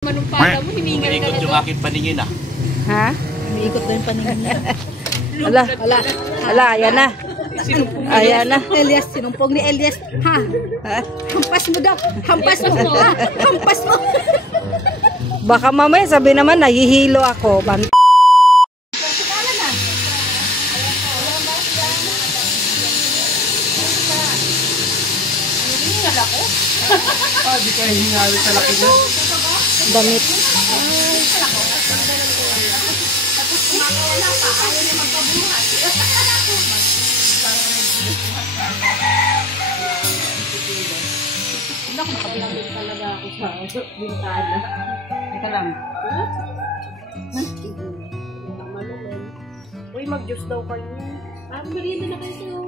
Manumpala mo, hiningal ka na Umiikot yung aking paningin ah. Ha? Umiikot na yung paningin niya. Ala, ayan na. Ayan na. Elias, sinumpong ni Elias. Ha? Hampas mo daw. Hampas mo. Hampas mo. Baka mamaya sabi naman, nahihilo ako. Di kayo hingali sa laki niya. Damit. Naku, nakabilang din talaga ako sa bintana. Ika lang. Uy, mag-juice daw kayo. Merienda na kayo sa'yo.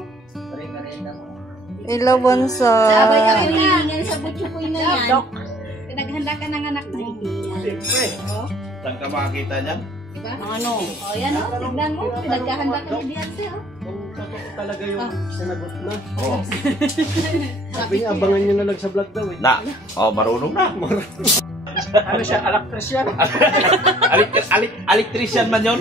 Hello, Bonso. Sabay kami hihingan sa butyo ko na yan. Dok, pinaghanda ka ng anak mo. Siyempre. Saan ka makakita niyan? Diba? Ano? O, yan o. Tignan mo. Pinaghahanda ka ni Beyonce o. Totoo talaga yung sinagot na. Oo. Sabi niya, abangan nyo na lang sa vlog daw eh. Na. Marunong na. Ano siya, actress siya. Electrician man yun.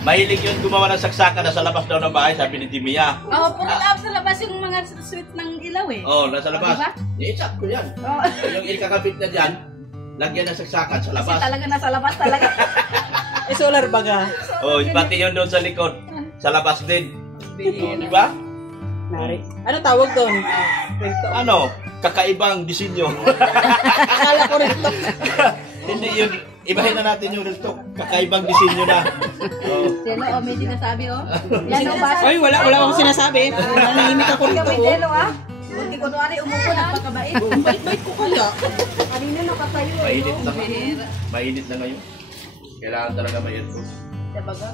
Mahilig yun gumawa ng saksakan na sa labas daw ng bahay, sabi ni Timia. Oo, pagkatapos sa labas yung mga sweet ng ilaw eh. Oo, nasa labas. Diba? I-chat ko yan. Oo. Yung ikakabit na dyan, lagyan ng saksakan sa Kasi labas. talaga nasa labas talaga. Solar baga. Oo, pati yun doon sa likod. Sa labas din. Di ba? Nari. Ano tawag doon? Ano? Kakaibang disenyo. Akala ko rin ito. Hindi yun. Ibahin na natin yung rito. Kakaibang disenyo na. Sino o, may sinasabi o. Yan o ba? Ay, wala akong sinasabi. Nanahimik ako rito. Kami Delo ah. Hindi ko doon umupo, nagpakabait. Bait ko kaya. Kanina nakatayo eh. Mainit na ngayon. Mainit na ngayon. Kailangan talaga may aircon. Dabaga.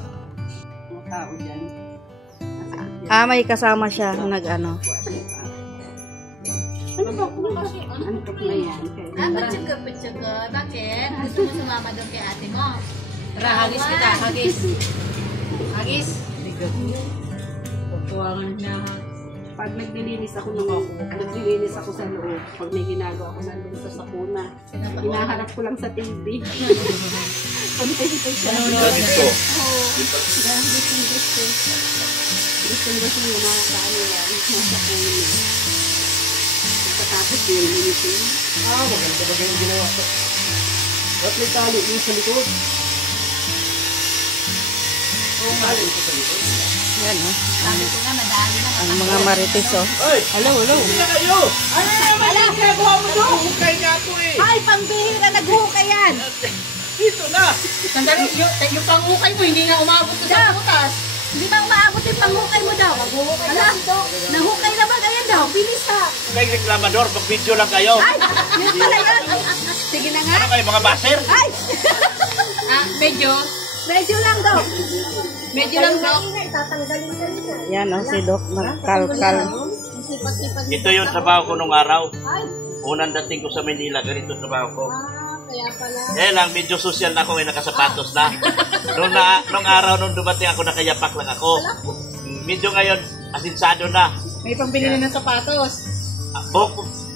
Mga tao dyan. May kasama siya. Nag-ano. Ano ba? Antok na yan. Patsaga. Bakit? Gusto mo sumama doon kay ate mo? Tara, hagis kita. Hagis. Hagis. Tuwangan na. Pag naglilinis ako ng naglilinis ako sa loob, pag may ginagawa ako nandun sa sakuna, hinaharap ko lang sa TV. Pantay-hintay siya. Gusto. Gusto yung mga kaano lang, mga sakuna. Pagkatapos yung linisin. Maganda ba yung ginawa ko? Ba't may tali yung sa likod? Oo, tali yung sa likod. Yan, oh. Sabi ko nga, madali na. Ang mga marites, oh. Ay! Hello. Hindi na kayo! Ano naman yung ginagawa mo doon? Hukay nga ako eh! Ay, pangbihira, naghukay yan. Dito na! Sandali, yung panghukay mo, hindi nga umabot sa butas. Hindi ba umaabot yung panghukay mo daw? Ala, nahukay na ba? Ayan daw, bilis ha. Kay reklamador, pag-video lang kayo. Ay, yun pala yan. Sige na nga. Ano kayo, mga baser? Ay, Medyo lang daw. medyo lang daw. Yan, oh. Si Doc. Nagkalkal. Ito yung trabaho ko nung araw. Unang dating ko sa Manila, ganito trabaho ko. Kaya pala. Lang, medyo social na ako, may nakasapatos na. Nung araw, nung dumating ako, nakayapak lang ako. Medyo ngayon, asinsado na. May pambili na ng sapatos.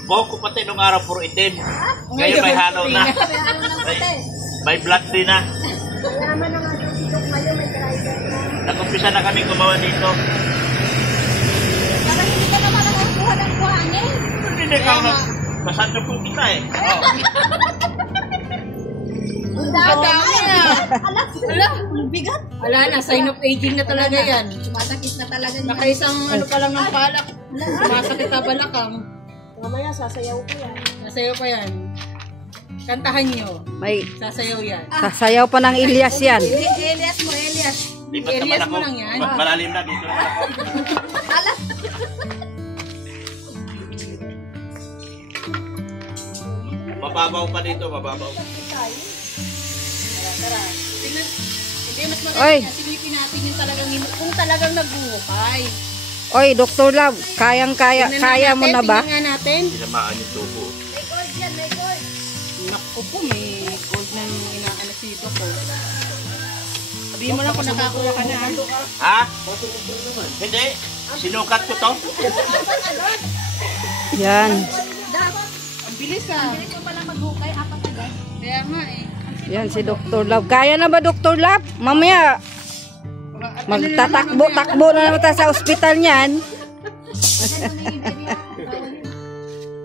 Buhok ko pati nung araw, puro itim. Ngayon may halo na. May blood din na. Nag-umpisa na kami gumawa dito. Saka hindi ka naman nakakuha ng kuhanin. Hindi ka ako masando po kita eh. Madami na. Ala, bigat. Ala na, sign of aging na talaga yan. Sumasakit na talaga niya. Nakaisang ano pa lang ng palak. Sumasakit na balakang. Mamaya sasayaw ko yan. Nasayaw pa yan. Kantahan nyo. May Sasayaw yan. sasayaw pa ng Ilyas yan. Elias mo, Elias. Lipat naman Elias ako. mo lang yan. Malalim na, dito naman ako. Mababaw pa dito, mababaw. Tara. Tingnan. Hindi, mas Oy. maganda na silipin natin yung talagang, kung talagang nagbuhukay. Oy, Dr. Love, kaya mo na ba? Tingnan nga natin. Tinamaan yung tubo. May gold yan, may gold. Naku po, may gold na inaano si Doc. Sabihin mo lang kung nakakuha ka na. Ha? Hindi. Sinukat ko to. Yan. Bilis ah. Bilis mo palang maghukay, apat agad. Kaya nga eh. Yan si Dr. Love. Kaya na ba Dr. Love? Mamaya, magtatakbo-takbo na naman tayo sa ospital niyan.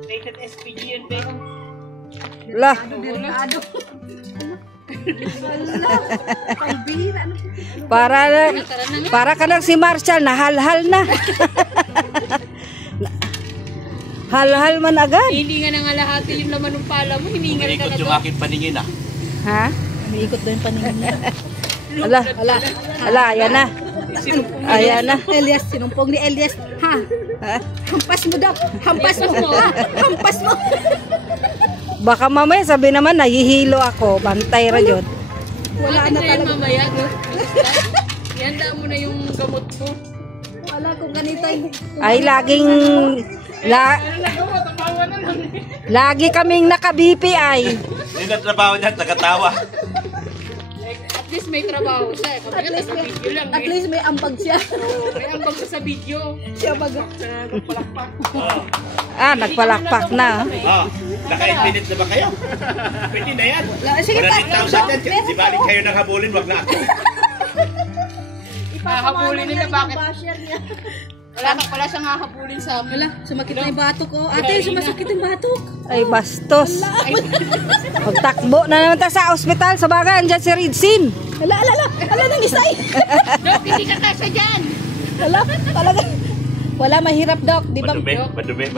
Rated SPG yun, be. Lah, Delikado. para ka lang si Marshall, nahal-hal na. Hal-hal man agad. Hindi nga nangalahati yung laman ng pala mo. Hiningal ka Umiikot na yung to. aking paningin ah. Ha? Umiikot ba yung paningin niya? Ala, ayan na. Ayan na. Elias, sinumpong ni Elias. Ha? Hampas mo daw. Hampas mo. Ha? Hampas mo. Baka mamaya sabi naman, nahihilo ako. Bantay ra yun. Wala na Yan talaga. mamaya, no? Ihanda mo na yung gamot mo. Wala kung ganito. Ay, lagi kaming naka-BPI. Hindi na trabaho niya, tagatawa. At least may trabaho siya. Kami nga, sa video lang At eh. least may ambag siya. May ambag sa video. Siya baga. Nagpalakpak na. Oh, naka-infinite na ba kayo? Pwede na yan. Sige, 100,000 yan. Di balik kayo nang habulin, wag na ako. Hahabulin nila bakit? Basher niya. Wala siyang hahabulin sa amin. Wala, sumakit na yung batok ko. Ate, sumasakit yung batok. Ay, bastos. Magtakbo na naman tayo sa ospital. Sa bagay, andyan si Ridsin. Ala, nang isay. Dok, hindi ka kasya dyan. Wala, talaga. Wala, mahirap, Dok. Di ba? Madumi.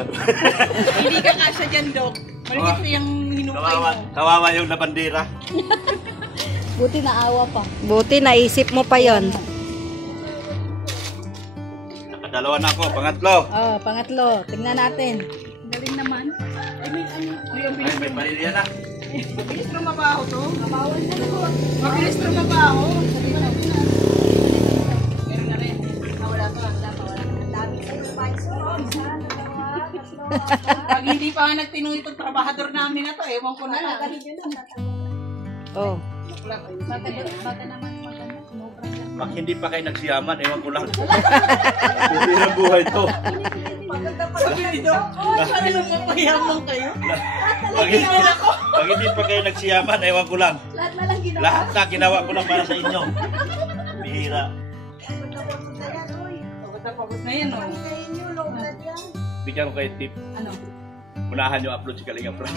Hindi ka kasya dyan, Dok. Maligit na yung hinukay mo. Kawawa yung nabandera. Buti naawa pa. Buti, naisip mo pa yon. Nakadalawa na ako, pangatlo. Oh, pangatlo. Tingnan natin. Galing naman. Ay, may ano. Ay, may parilya na. Mabilis na mabaho to. Mabilis na mabaho. Meron na rin. Wala pa. Pag hindi pa nga nagtinong itong trabahador namin na to, ewan ko na lang. Oh. Pag hindi pa kayo nagsiyaman, ewan ko lang. Hindi na buhay to. Sabi ni Dok, ano nung mapayaman kayo? Pag hindi pa kayo nagsiyaman, ewan ko lang. Lahat na ginawa ko lang para sa inyo. Bihira. Pagkatapos na yan, oh. Bigyan ko kayo tip. Ano? Unahan yung upload si Kalinga Prab.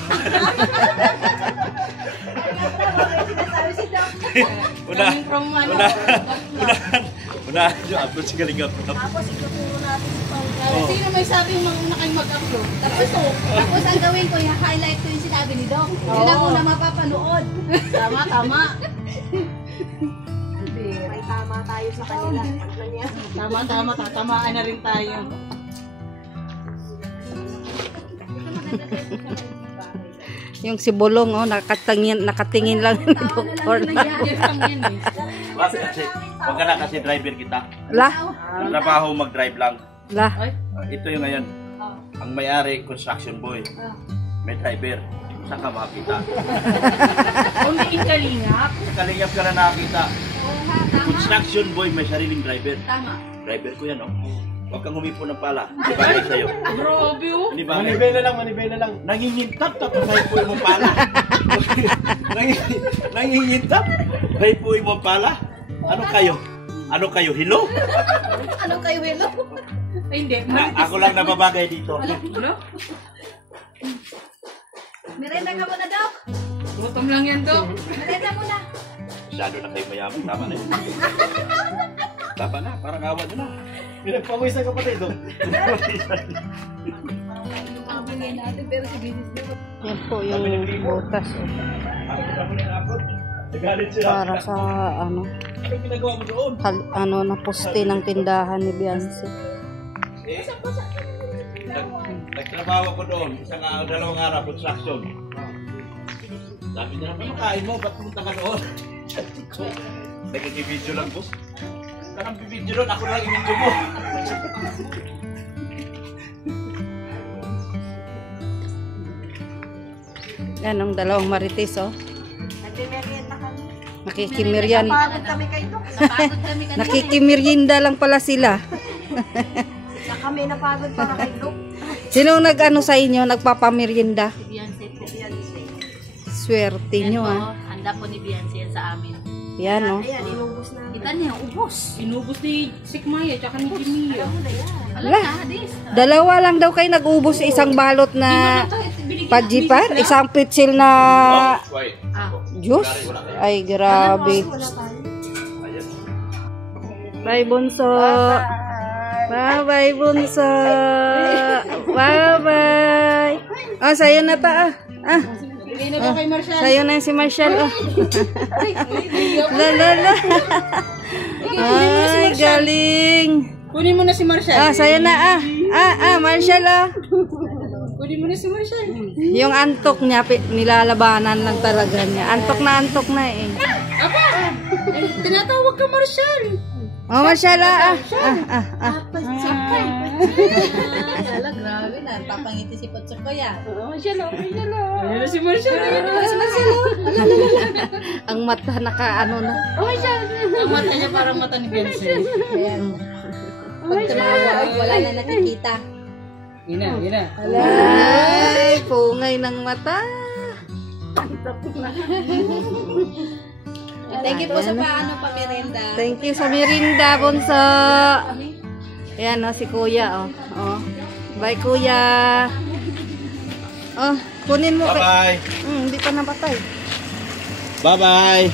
Coming from ano? Unahan yung upload si Kalinga Prab. Sino may sabi yung mga kayo mag-upload? Tapos ang gawin ko, yung highlight ko yung sinabi ni Doc. Sila mo na mapapanood. Tama. May tama tayo sa kanila. Tama. Tatamaan na rin tayo. Yung si Bulong, oh, nakatingin lang ng doktor. Yes lang yan eh. Bakit kasi? Huwag ka na kasi driver kita. Lah, Trabaho mag-drive lang. lah. Ito yung ngayon. Ang may-ari, construction boy. May driver. Saan ka makakita? Kung hindi kalingap. Sa Kalingap ka na nakakita. Construction boy, may sariling driver. Tama. Driver ko yan, oh. Huwag kang humipo ng pala. Di bagay sa'yo. Grabe oh. Di bagay. Manibela lang. Nangingintab, tapos naipuin mo pala. Nangingintab, naipuin mo pala. Ano kayo, hilo? Ano kayo, hello? Ay, hindi. Ako lang nababagay dito. Ano? Merenda ka muna, Doc. Gutom lang yan, Dok. Merenda muna. Masyado na kayo mayaman. Tama na yun. Tama na, parang awa nyo na. Pinagpawis ang kapatid, Dok. Abangin natin, pero si Binis Doc. Yan po yung butas, oh. Nagalit sila. Para sa, ano, Anong ginagawa mo doon? na poste ng tindahan ni Biancy. Nagtrabaho ko doon. Dalawang araw, construction. Sabi niya, makain mo, ba't pumunta ka doon? Nagkikibidyo lang, boss. Kanang bibidyo doon, ako lang ibidyo mo. Yan ang dalawang marites, oh. Nakikimiryan. Napagod kami kay Doc. Napagod kami kanina. Nakikimiryenda lang pala sila. Kami napagod para kay Doc. Sino nag-ano sa inyo, nagpapamiryenda? Si Biancy. Swerte nyo ah. Handa po ni Beyonce yan sa amin. Yan oh. Ayan, inubos na. Kita niya, ubos. Inubos ni Sikmaya, tsaka ni Jimmy. Alam na, hadis. Dalawa lang daw kayo nag-ubos sa isang balot na pajipan, isang pitsil na Wait. juice. Ay, grabe. Bye, Bunso. Bye-bye, Bunso. Bye-bye. Ah, sa'yo na ta ah. Ah. Bigay na ba kay Marshall? Sa'yo na si Marshall. Oh. La la la. Ay, galing. Kunin mo na si Marshall. Ah, sa'yo na ah. Marshall ah. Kunin mo na si Marshall. Yung antok niya, nilalabanan lang talaga niya. Antok na eh. Apa! Tinatawag ka Marshall. Oh, Marshall ah. Ala, grabe na. Papangiti si Potsok yan. Ayun na si Marshall. Ang mata naka-ano na. Ang mata niya parang mata ni Beyonce. Pag tumawag, wala na nakikita. Ina. Ay, pungay ng mata. Thank you po sa pamerenda. Thank you sa merinda, Bunso. Ayan oh, si Kuya oh. Oh. Bye, Kuya. Oh, kunin mo. Bye-bye. Hindi pa napatay. Bye-bye.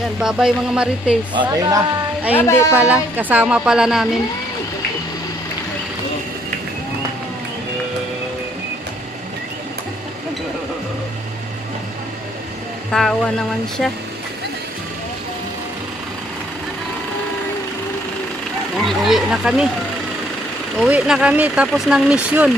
Ayan, bye-bye mga marites. Okay na. Ay, hindi pala. Kasama pala namin. Tawa naman siya. Ayan, uwi na kami. Uwi na kami tapos ng mission.